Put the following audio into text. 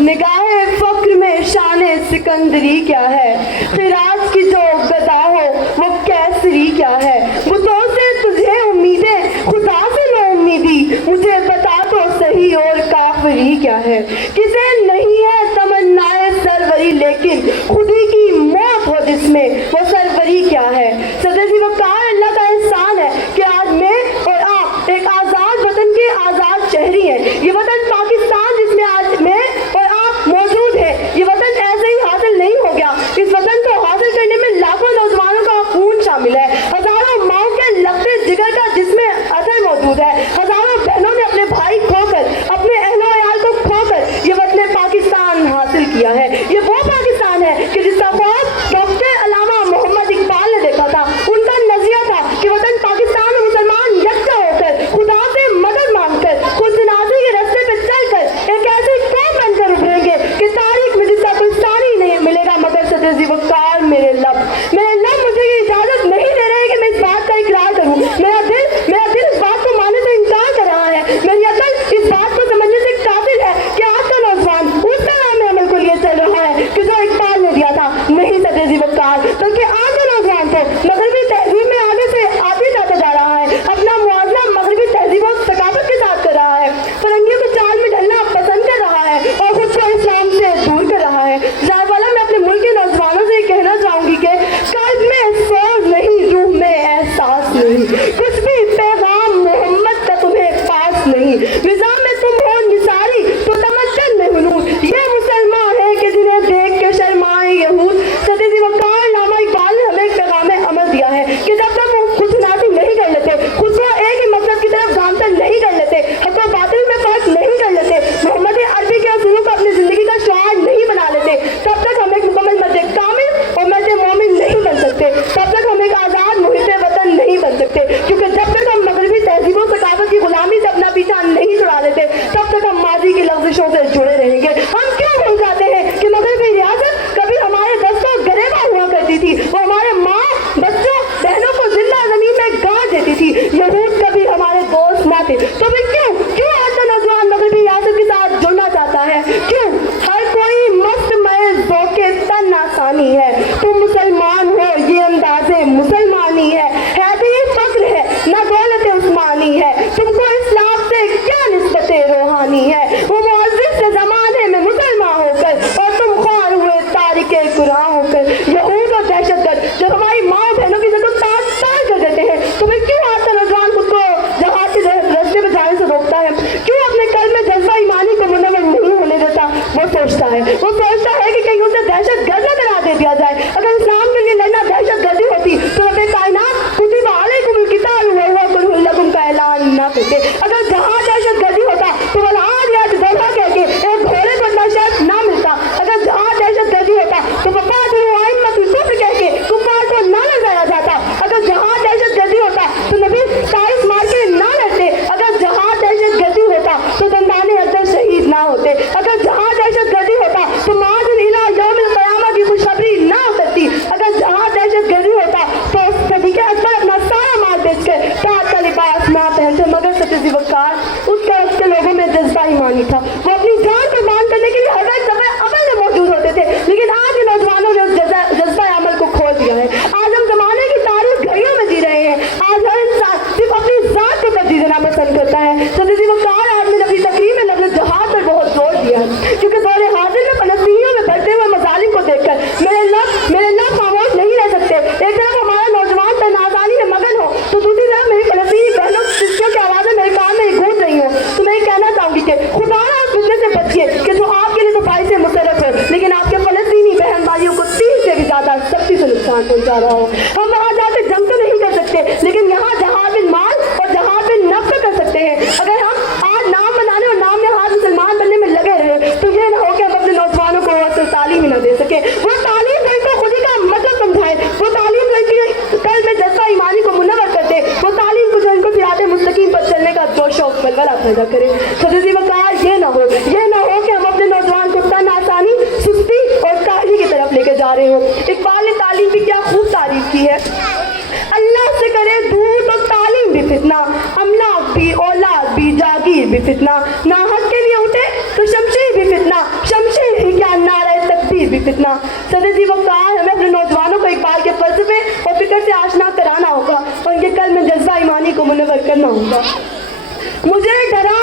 निगाह फक्र में शान सिकंदरी क्या है, खिराज की जो गदा हो वो कैसरी क्या है। बुतों से तुझे उम्मीदें, खुदा से नो उम्मीदी, मुझे बता तो सही और काफरी क्या है। किसे नहीं है तमन्नाए सरवरी, लेकिन खुदी की मौत हो जिसमें वो सरवरी क्या है। सदैव वकार अल्लाह का एहसान है कि आज मैं और आप एक आज़ाद वतन के आज़ाद शहरी हैं। ये वतन पाकिस्तान जिसमें आज मैं और आप मौजूद हैं, ये वतन ऐसे ही हासिल नहीं हो गया। इस वतन को हासिल करने में लाखों नौजवानों का खून शामिल है, हजारों माओं के लफ्ते जिगर का जिसमें असर मौजूद है। हजारों बहनों ने अपने भाई खोकर, अपने अहलो अयाल को खोकर ये वतन पाकिस्तान हासिल किया है। ये वो पाकिस्तान है कि जिसका ख्वाब डॉक्टर अल्लामा मोहम्मद इकबाल ने देखा था। उनका नजरिया था कि वतन पाकिस्तान में मुसलमान यकजा होकर, खुदा से मदद मांगकर, खुद जनाजे के रास्ते पे चलकर एक ऐसी कौम बनकर उभरेंगे कि तारीख में जिसका कोई सानी नहीं मिलेगा मगर सदैव वकार मेरे लब मुझे ये इजाजत नहीं दे रहे कि मैं इस बात का इकरार करूं। मेरा दिल इस बात को मानने से इनकार कर रहा है। मेरी अकल इस बात को समझने से काबिल है कि आज का नौजवान उस तरह में अमल को लिए चल रहा है कि जो इकबाल ने दिया था। नहीं सदैव वकार, बल्कि आज का नौजवान तो मगरबी तहजीब में आगे से आगे जाता जा रहा है, अपना मुआवजा मगरबी तहजीब और सकाफत के साथ कर रहा है, फरंगियों के चाल में ढलना पसंद कर रहा है और खुद को इस्लाम से दूर कर रहा है। जावाला मैं अपने मुल्क के नौजवानों से कहना चाहूंगी कि कल्ब में सोच नहीं, रूह में एहसास नहीं, कुछ भी पैगाम मोहम्मद का तुम्हें पास नहीं। निजाम में तुम हो निसारी तो तमद्दन में हुनूर, ये मुसलमान है कि जिन्हें देख के शर्माए यहूद। सदैव वकार अल्लामा इकबाल ने हमें पैगाम अमल दिया है कि जब तक हम खुद नाजिल नहीं कर लेते, खुद को एक ही मकसद की तरफ गामजन नहीं कर लेते, हक व बातिल में फर्क नहीं कर लेते, मोहम्मद अरबी के असूलों को अपनी जिंदगी का शुआर नहीं बना लेते, तब तक हम एक मुकम्मल मर्द कामिल और मर्द मोमिन नहीं बन सकते। तब तक हम एक आज़ाद मुहित वतन नहीं बन सकते, क्योंकि जब तक हम मगरबी तहजीबों सकाफत की गुलामी से अपना पीछा नहीं छुड़ा लेते, तब तक हम माजी की लफ्ज़ों से जुड़े रहेंगे। हम क्यों भूल जाते हैं कि मगरबी रियासत कभी हमारे दस्तों गरेबा हुआ करती थी, वो हमारे माँ, बच्चों, बहनों को जिंदा जमीन में गाड़ देती थी। यहूद कभी हमारे दोस्त ना थे, तो फिर क्यों आज का नौजवान मगरबी रियासत के साथ जुड़ना चाहता है? क्यों हर कोई मस्त मय ज़ौक़े तन आसानी है। तुम मुसलमान हो ये अंदाज़े मुसलमानी है भी फक्र है ना दौलत उस्मानी है। तुमको इस्लाम से क्या निस्बत रूहानी है, वो मुअज़्ज़िज़ से ज़माने में मुसलमान होकर और तुम ख्वार हुए तारिके कुरान होकर। यहूद और दहशतगर्द जब हमारी माँ बहनों की जगह तार कर देते हैं, तो फिर क्यों आज का नौजवान खुद को जहाज के रास्ते में जाने से रोकता है? क्यों अपने कल में जज्बा ईमानी को मुनव्वर नहीं होने देता? वो सोचता है कि कहीं उसे दहशतगर्द न करा दे दिया जाए। अगर इस्लाम के लिए लड़ना दहशतगर्दी होती तो रब्बे कायनात कुतिबा अलैकुमुल किताल हुआ कुल लकुम का ऐलान ना करते। अगर जहाँ दहशतगर्दी होता तो वल आदियात दबा कह के एक घोड़े को नशा ना मिलता। अगर जहाँ दहशतगर्दी होता तो वफातुल आइम्मतुल कुफ्र कह के कुफार को ना लगाया जाता। अगर जहाँ दहशतगर्दी होता तो नबी ताइफ मार के ना लड़ते। अगर जहाँ दहशतगर्दी होता तो दंदाने अदर शहीद ना होते। अगर जहाँ दहशतगर्दी होता तो माजिल इला यौमिल क़यामा की खुशखबरी ना उतरती। अगर जहाँ दहशतगर्दी होता तो सदीक़े अकबर अपना सारा माल बेचकर ताज का लिबास ना पहनते। मगर सदैव वकार उस वक्त के लोगों में जज्बा ईमानी था, वो अपनी जान कुर्बान करने के लिए हर वक्त अमल में मौजूद होते थे। लेकिन आज के नौजवानों ने उस जज्बा अमल को खो दिया है। आज हम जमाने की तारीख घड़ियों में जी रहे हैं। आज हर इंसान सिर्फ अपनी जात को तरजीह देना पसंद करता है। सदैव वकार आज मैंने अपनी तकरीर में लफ्ज़ जहाद पर बहुत जोर दिया है, क्योंकि दौरे हाजिर में फलस्तीनियों में बढ़ते हुए मजालिम को देखकर मेरे लब खामोश नहीं रह सकते। एक तरफ हमारा नौजवान तनाज़ानी में मगन हो तो दूसरी तरफ मेरी फलस्तीनी बहनों की आवाज़ें मेरे कान में गूंज रही हो। तो मैं कहना चाहूँगी कि खुदा उस फितने से बचिए कि जो आपके लिए सफाई से मुशर्रफ है, लेकिन आपके फलस्तीनी बहन भाइयों को 30 से भी ज़्यादा सख्ती से नुकसान पहुँचा रहा हो। हम वहाँ जाकर जंग तो नहीं कर सकते, लेकिन यहाँ जहाँ बिन माल और जहाँ बिन नफ्स कर सकते हैं। अगर हम आज नाम बनाने और नाम में हाथ मुसलमान बनने में लगे रहे तो ये ना हो कि हम अपने नौजवानों को असल तालीम ही ना दे सके। वो तालीम जो इनको खुदी का मतलब समझाए, वो तालीम जो इनकी कल में जज्बा ईमानी को मुनव्वर कर दे, वो तालीम को जो इनको सिराते मुस्तकीम पर चलने का जोश और बलबला पैदा करे। सदैव वकार ये ना हो कि हम अपने नौजवान को तन आसानी, सुस्ती और काहली की तरफ लेके जा रहे हो। इकबाल ने तालीम की क्या खूब तारीफ की है। अल्लाह से करे दूर तो तालीम भी फितना, अमलाक भी, औलाद भी, जागीर भी फितना, ना हक के लिए उठे तो शमशीर भी फितना, फिर भी फितना। सदर जी वक्त आए हमें अपने नौजवानों को इकबाल के फलसफे और फिक्र से आशना कराना होगा और उनके कल में जज्बा ईमानी को मुनव्वर करना होगा। मुझे डरा